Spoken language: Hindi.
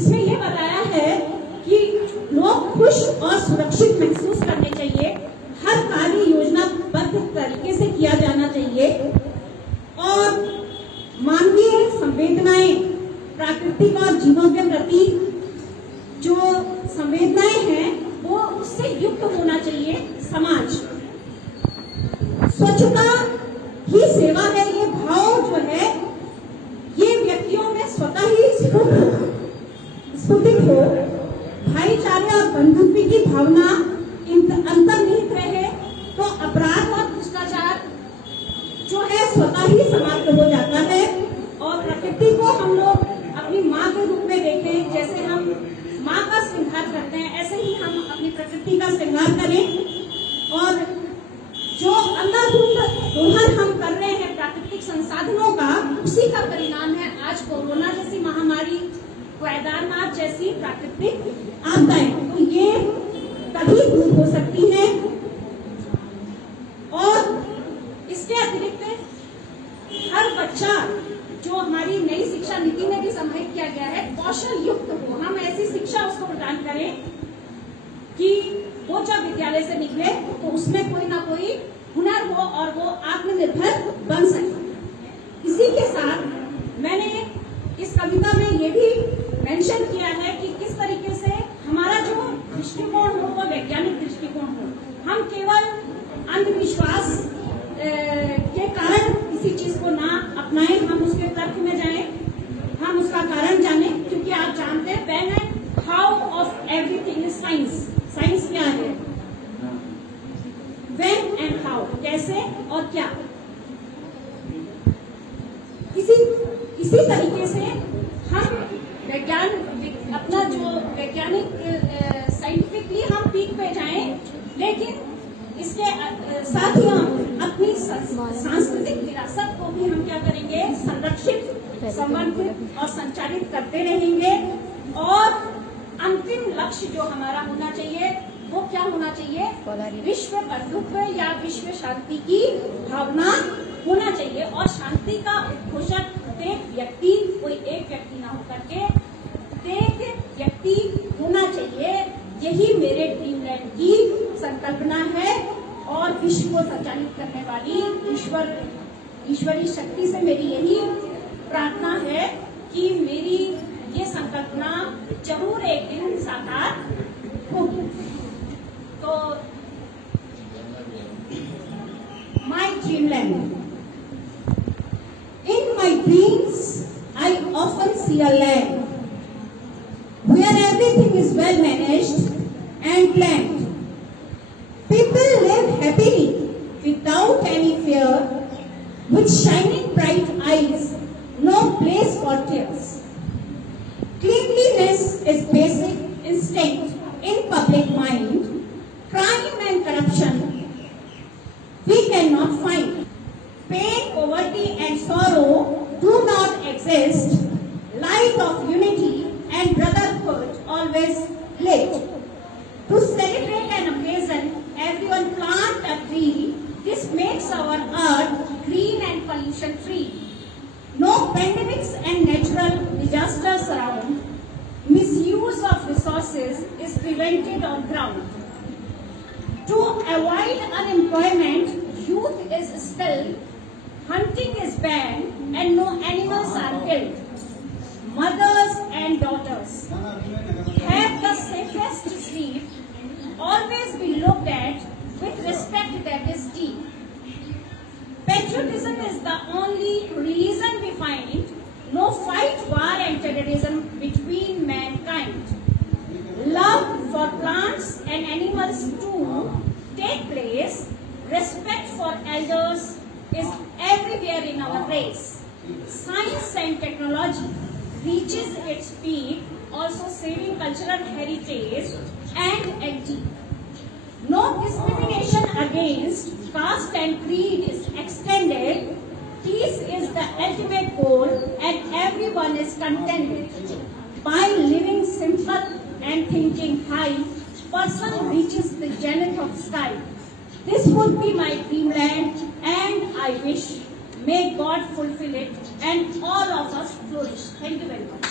इसमें यह बताया है कि लोग खुश और सुरक्षित महसूस करने चाहिए, हर कार्य योजनाबद्ध तरीके से किया जाना चाहिए और मानवीय संवेदनाएं, प्राकृतिक और जीवों के प्रति जो संवेदनाएं हैं वो उससे युक्त होना चाहिए समाज। स्वच्छता ही सेवा है, ये भाव जो है ये व्यक्तियों में स्वतः ही स्फुटित हो, भाईचारे और बंधुत्व की भावना अंतर्निहित रहे तो अपराध और भ्रष्टाचार जो है स्वतः ही समाप्त हो जाता है। और प्रकृति को हम लोग अपनी माँ के रूप में देखें, जैसे हम माँ का श्रृंगार करते हैं ऐसे ही हम अपनी प्रकृति का श्रृंगार करें। और जो अंधाधुंध दोहन हम कर रहे हैं प्राकृतिक संसाधनों का, उसी का परिणाम है आज कोरोना जैसी महामारी, केदारनाथ जैसी प्राकृतिक आपदाएं। तो ये तभी दूर हो सकती है। और इसके अतिरिक्त हर बच्चा, जो हमारी नई शिक्षा नीति में भी समाहित किया गया है, कौशल युक्त हो, हम ऐसी शिक्षा उसको प्रदान करें कि वो जब विद्यालय से निकले तो उसमें कोई ना कोई हुनर हो और वो आत्मनिर्भर बन सके। इसी के साथ मैंने इस कविता में ये भी मेंशन किया है कि किस तरीके से हमारा जो दृष्टिकोण हो वो वैज्ञानिक दृष्टिकोण हो। हम केवल अंधविश्वास के कारण किसी चीज को ना अपनाएं, हम उसके तर्क में जाएं, हम उसका कारण जानें, क्योंकि आप जानते हैं when and how of everything is science. Science क्या है? व्हेन एंड हाउ, कैसे और क्या। इसी तरीके से हम अपना जो वैज्ञानिक साइंटिफिकली हम पीक पे जाएं, लेकिन इसके साथ ही हम अपनी सांस्कृतिक विरासत को भी हम क्या करेंगे, संरक्षित, संवर्धित और संचालित करते रहेंगे। और अंतिम लक्ष्य जो हमारा होना चाहिए वो क्या होना चाहिए, विश्व बंधुत्व या विश्व शांति की भावना होना चाहिए। और शांति का उद्घोषक प्रत्येक व्यक्ति, कोई एक व्यक्ति ना होकर के प्रत्येक व्यक्ति होना चाहिए। यही मेरे ड्रीमलैंड की संकल्पना है और विश्व को संचालित करने वाली ईश्वरी शक्ति से मेरी यही प्रार्थना है कि मेरी ये संकल्पना जरूर एक दिन साकार होगी। तो my dreamland, in my dreams I often see a land where everything is well managed and planned. People live happily without any fear, with shining bright eyes, no place for tears. Cleanliness is basic instinct in public mind. Crime and corruption we cannot find. Pain, poverty and sorrow do not exist. Light of unity and brotherhood always lit. To celebrate an occasion, everyone plant a tree. This makes our earth green and pollution free. No pandemics and natural disasters around. Misuse of resources is prevented on ground. To avoid unemployment, youth is skilled. Hunting is banned and no animals are killed. Mothers and daughters have the safest sleep. Always be looked at with respect that is deep. Patriotism is the only religion we find. No fight, war and terrorism between mankind. Love for plants and animals too take place. Respect for elders is everywhere in our race. Science and technology reaches its peak, also saving cultural heritage and antique. No discrimination against caste and creed is extended. Peace is the ultimate goal and everyone is contented. By living simple and thinking high, person reaches the zenith of sky. This would be my dreamland and I wish may God fulfill it and all of us flourish. Thank you very much.